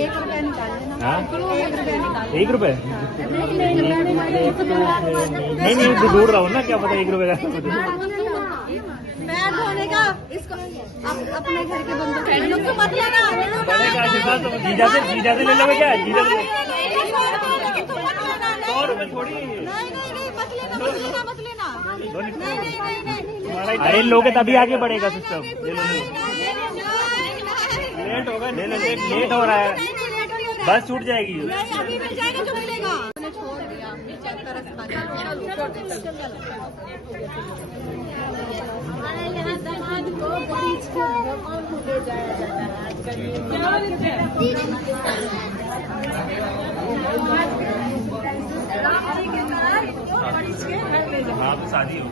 1 रुपया निकाल लेना। हाँ 1 रुपया निकाल 1 रुपए नहीं ढूंढ रहा हूँ ना, क्या पता 1 रुपए का। पैर धोने का इसको अपने घर के बंदों को मत लेना। जीजा से ले लोगे क्या? जीजा से 100 रुपए थोड़ी। मत लेना। अरे लोगे तभी आगे बढ़ेगा सिस्टम। लेट होगा, लेट हो रहा है, बस छूट जाएगी। अभी मिल जाएगा जो मिलेगा। छोड़ दिया हमारे यहाँ दामाद को मरीज के भगवान को ले जाया जाता है आजकल। हाँ तो शादी हो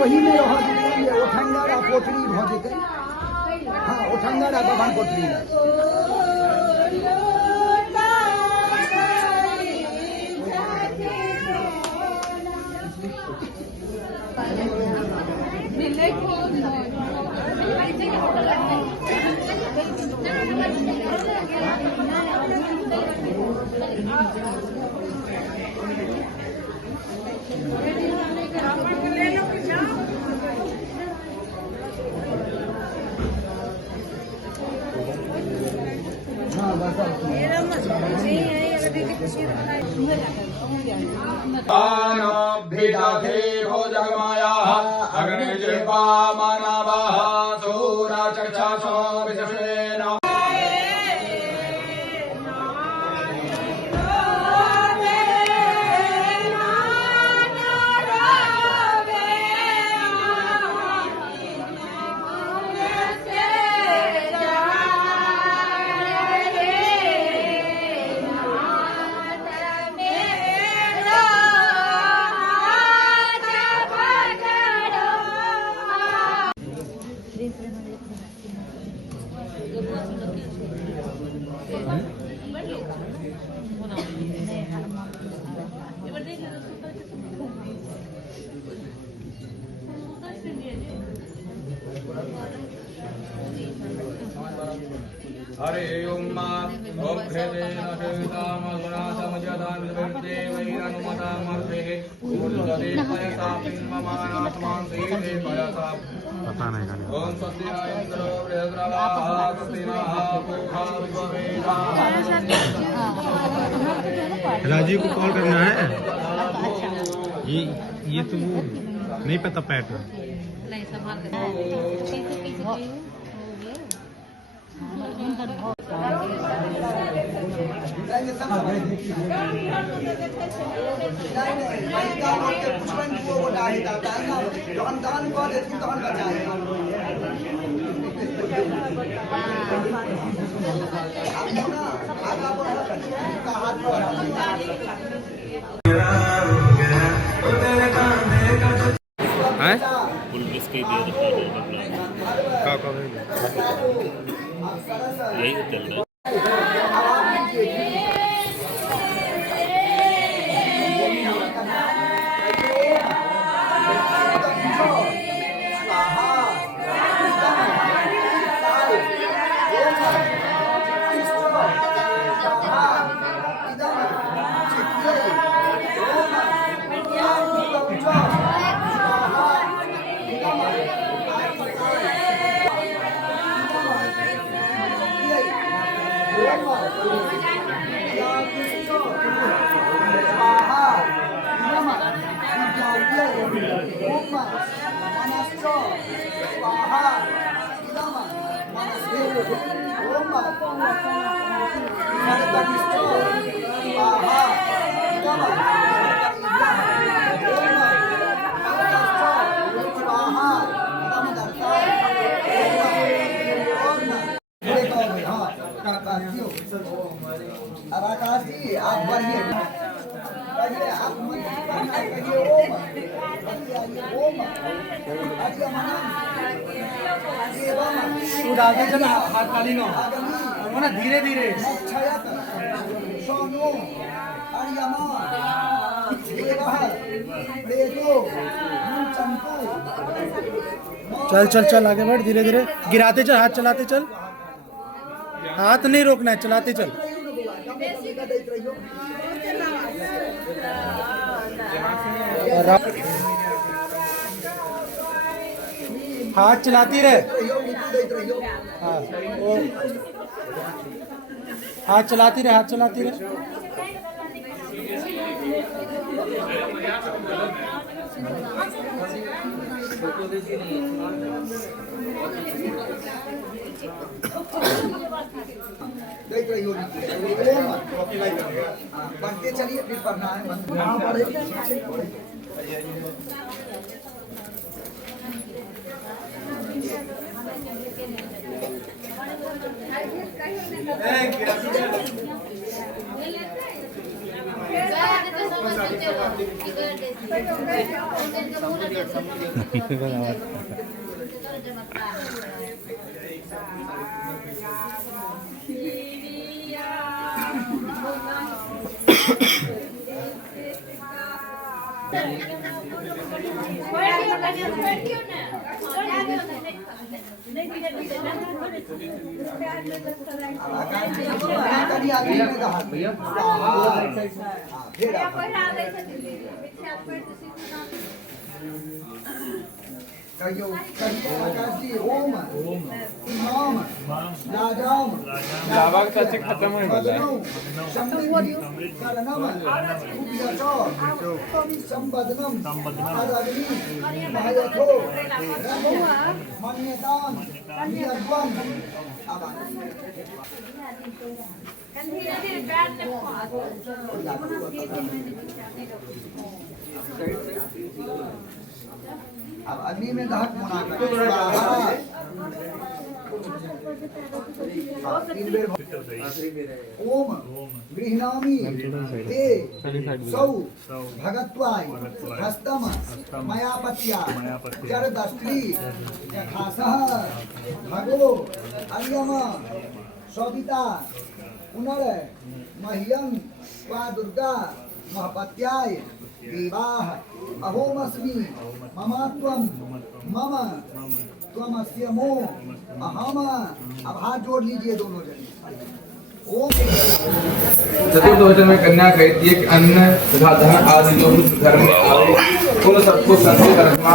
वही में रह ओठंगारा पोटरी भ जेतै। हाँ ओठंगारा बगान पोटरी भिदधे भोजगमायाः अग्निजिह्वा मानवाः सूराचक्षासो विदुषेण। हरे ओम ओभ्रेदेन शेतामसरासमजदामिर्ते वैरनुमतामर्थे ऊर्ध्वदे पयसापिन्ममानात्मान् दीर्घे पयसा। पता नहीं गाने। ओम स्वस्तिनाय इंद्रो बृहद्रवाः स्वस्तिनः पूषा विश्ववेदाः। राजीव को कॉल करना है। ये तो वो नहीं पता पैटर्न नहीं संभाल पुलिस के दिया यही चल रहा है। आइए आप मंत्र करिए ओम ओम तू आगे चला हाथ खाली नो वो ना धीरे धीरे क्षयत सोनो अर्यमा देवः प्रेतो चंपू चल चल चल आगे बढ़ धीरे धीरे गिराते चल हाथ चलाते चल हाथ नहीं रोकना है चलाते चल हाथ चलाती रहे हाँ वो हाथ चलाती रहे देख रही हो बढ़ते चलिए फिर पढ़ना है ओम इमाम राजाम खत्म अब अग्नि में दहक होना ओम गृह्णामि ते सौ भगत्वाय हस्तम मयापत्या जरदस्त्री यथासह भगो अर्यम सविता पुनर मह्यं वा दुर्गा महपत्याय देवाः अहोमस्मि ममात्वं मम त्वमस्य मो अहम। अब हाथ जोड़ लीजिए दोनों जने। ओम चतुर्थ वचन में कन्या कहती है कि अन्न तथा धन आदि जो कुछ घर में आवे उन सबको संचित रखना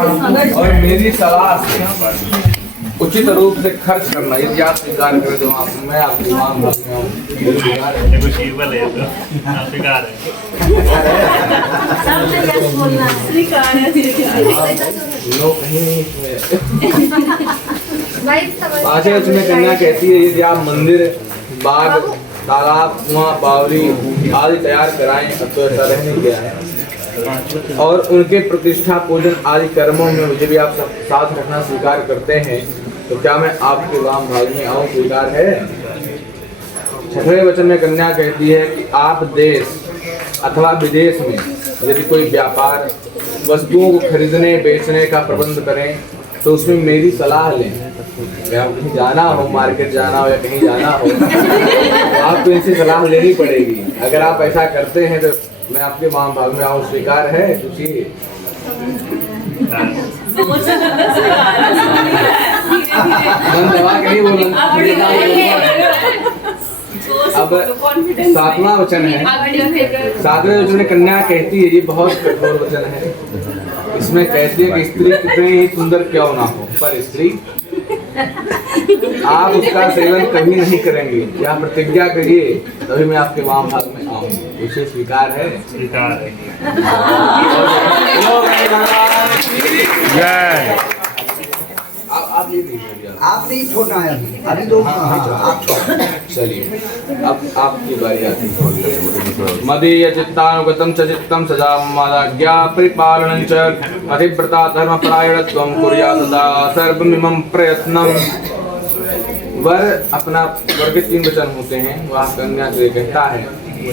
और मेरी सलाह से उचित रूप से खर्च करना। यदि आप स्वीकार करें तो मैं आपकी मांग करता हूँ। पांचवें वचन में कन्या कहती है यदि आप मंदिर बाग तालाब कुआं बावली आदि तैयार कराएं तो ऐसा रहने गया है और उनके प्रतिष्ठा पूजन आदि कर्मों में मुझे भी आप साथ रखना स्वीकार करते हैं तो क्या मैं आपके वाम भाग में आऊं? स्वीकार है। छठवें वचन में कन्या कहती है कि आप देश अथवा विदेश में यदि कोई व्यापार वस्तुओं को खरीदने बेचने का प्रबंध करें तो उसमें मेरी सलाह लें। या कहीं जाना हो, मार्केट जाना हो या कहीं जाना हो तो आपको इनसे सलाह लेनी पड़ेगी। अगर आप ऐसा करते हैं तो मैं आपके वाम भाग में आऊं। स्वीकार है? पूछिए। अब सातवां वचन है। सातवें वचन में कन्या कहती है, ये बहुत कठोर वचन है। इसमें कहती है कि स्त्री कितनी ही सुंदर क्यों ना हो पर स्त्री आप उसका सेवन कभी नहीं करेंगे। या प्रतिज्ञा करिए तभी मैं आपके वाम भाग में आऊँ। उसे स्वीकार है? स्वीकार है। आप नहीं छोड़ना है अभी तो आप चलिए अब आपकी बारी आती है। मदीय चित्तानुगतं च चित्तं सजामदाज्ञा परिपालनं च अधिव्रता धर्मपरायणत्वं कुर्यात् सदा सर्वमिमं प्रयत्नं। वर अपना वर के 3 वचन होते हैं। वह कन्या से कहता है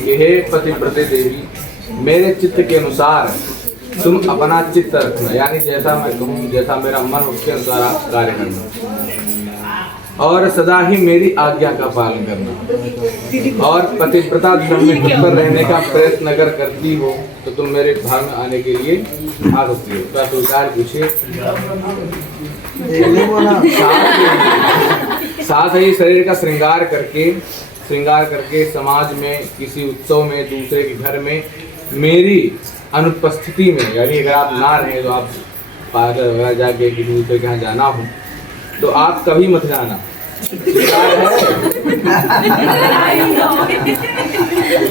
कि हे पतिव्रते देवी मेरे चित्त के अनुसार तुम अपना चित्त रखना, यानी जैसा मैं कहूँ, जैसा मेरा मन उसके अनुसार आप कार्य करना, और सदा ही मेरी आज्ञा का पालन करना, और पतिव्रता धर्म में तत्पर रहने का प्रयत्न अगर करती हो तो तुम मेरे भाग में आने के लिए आ सकती हो। क्या स्वीकार पूछिए। साथ ही शरीर का श्रृंगार करके समाज में, किसी उत्सव में, दूसरे के घर में मेरी अनुपस्थिति में, यानी अगर आप ना रहे तो आप पार्लर वगैरह जाके किसी दूसरे के यहाँ जाना हो तो आप कभी मत जाना। स्वीकार है?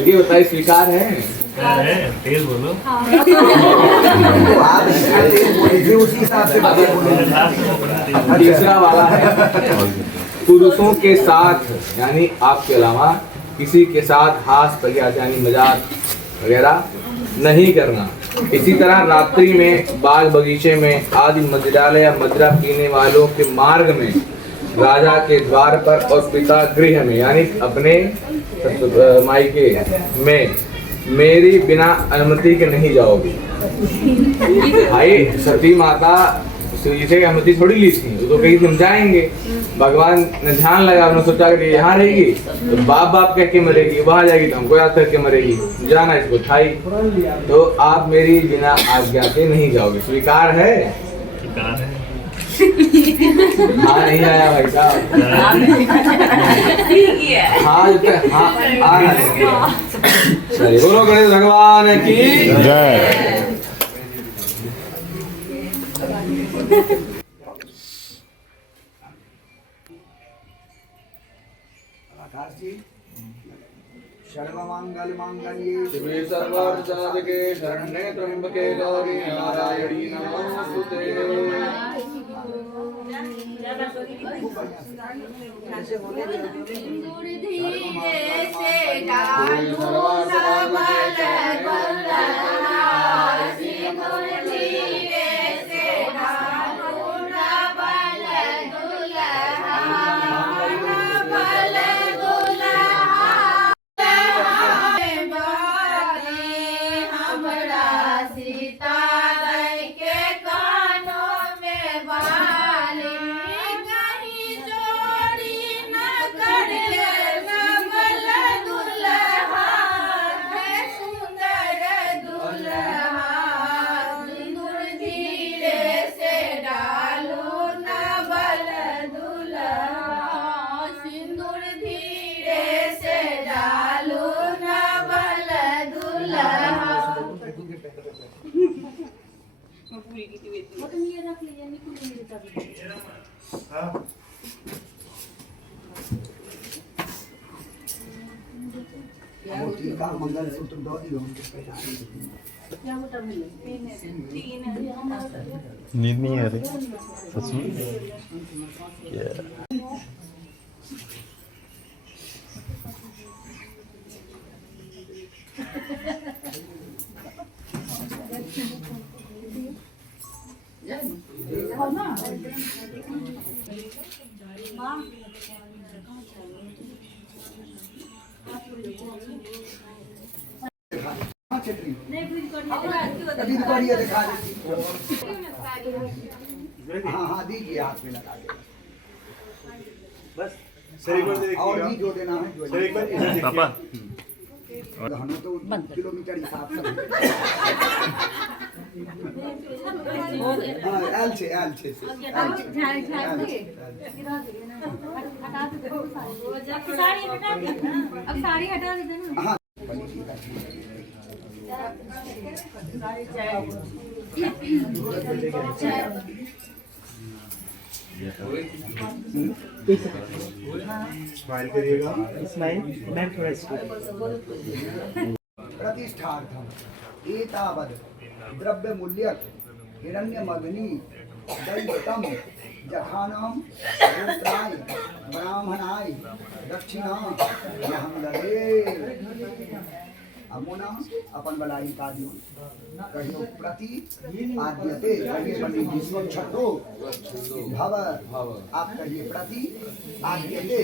ये बताइए, स्वीकार है? तेज बोलो। तीसरा वाला है, पुरुषों के साथ यानी आपके अलावा किसी के साथ हास परिहास यानी मजाक वगैरह नहीं करना। इसी तरह रात्रि में बाग बगीचे में आदि मदिरालय या मदिरा पीने वालों के मार्ग में, राजा के द्वार पर और पिता गृह में यानी अपने मायके में मेरी बिना अनुमति के नहीं जाओगे। भाई सती माता शिव से अनुमति थोड़ी ली थी, वो तो कहीं समझाएंगे। भगवान ने ध्यान लगा, उन्होंने सोचा कि यहाँ रहेगी तो बाप बाप कह के मरेगी, वहां जाएगी तो हमको याद करके मरेगी, जाना इसको था ही। तो आप मेरी बिना आज्ञा के नहीं जाओगे। स्वीकार है? हाँ नहीं आया भाई साहब। हाँ चलिए, बोलो गणेश भगवान की जय। सर्वमंगल मांगल्ये शिवे सर्वार्थ साधके शरण्ये त्र्यंबके गौरी नारायणी नमोस्तुते। धीरे से डालू सबल दुल्हा, सिंदूर धीरे से डालू सबल दुल्हा, सबल दुल्हा हमरा सीता दई के कानों में बाली, कहीं जोड़ी न करे सबल दुल्हा, है सुंदर दुल्हा, सिंदूर धीरे से डालू नवल दुल्हा, सिंदूर धीरे से डालू नवल दुल्हा। मंगल सूत्र दो दियो। नींद नहीं आ रही सच में क्या? हाँ हाँ दीजिए, हाथ में लगा के बस शरीर को देखिए। और भी जो देना है शरीर को इधर देखिए। पापा हमें तो किलोमीटर हिसाब से हाँ एल छे अब साड़ी हटा देते ना। हाँ स्माइल करिएगा। स्माइल मैम थोड़ा प्रतिष्ठार्थम एतावद द्रव्य मूल्य हिरण्यमग्नि दैवतम जखानाम गोत्राय ब्राह्मणाय दक्षिणा यहम लगे। अमुना अपन बलाई का दियो कहियो प्रति आद्यते, कहिए पंडित जी स्वच्छंदो भव, आप कहिए प्रति आद्यते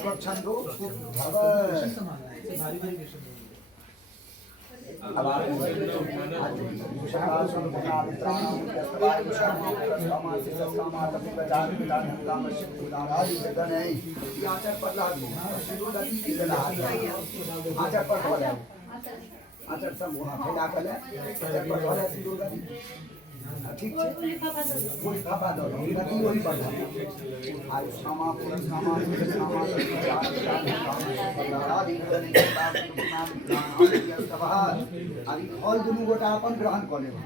स्वच्छंदो भव। अब आप आचर सब वहाँ फैला कर ठीक है लिफाफा दो गति वही बढ़ा आज क्षमा पूर्ण क्षमा फल दुनू गोटा अपन ग्रहण कर लेब।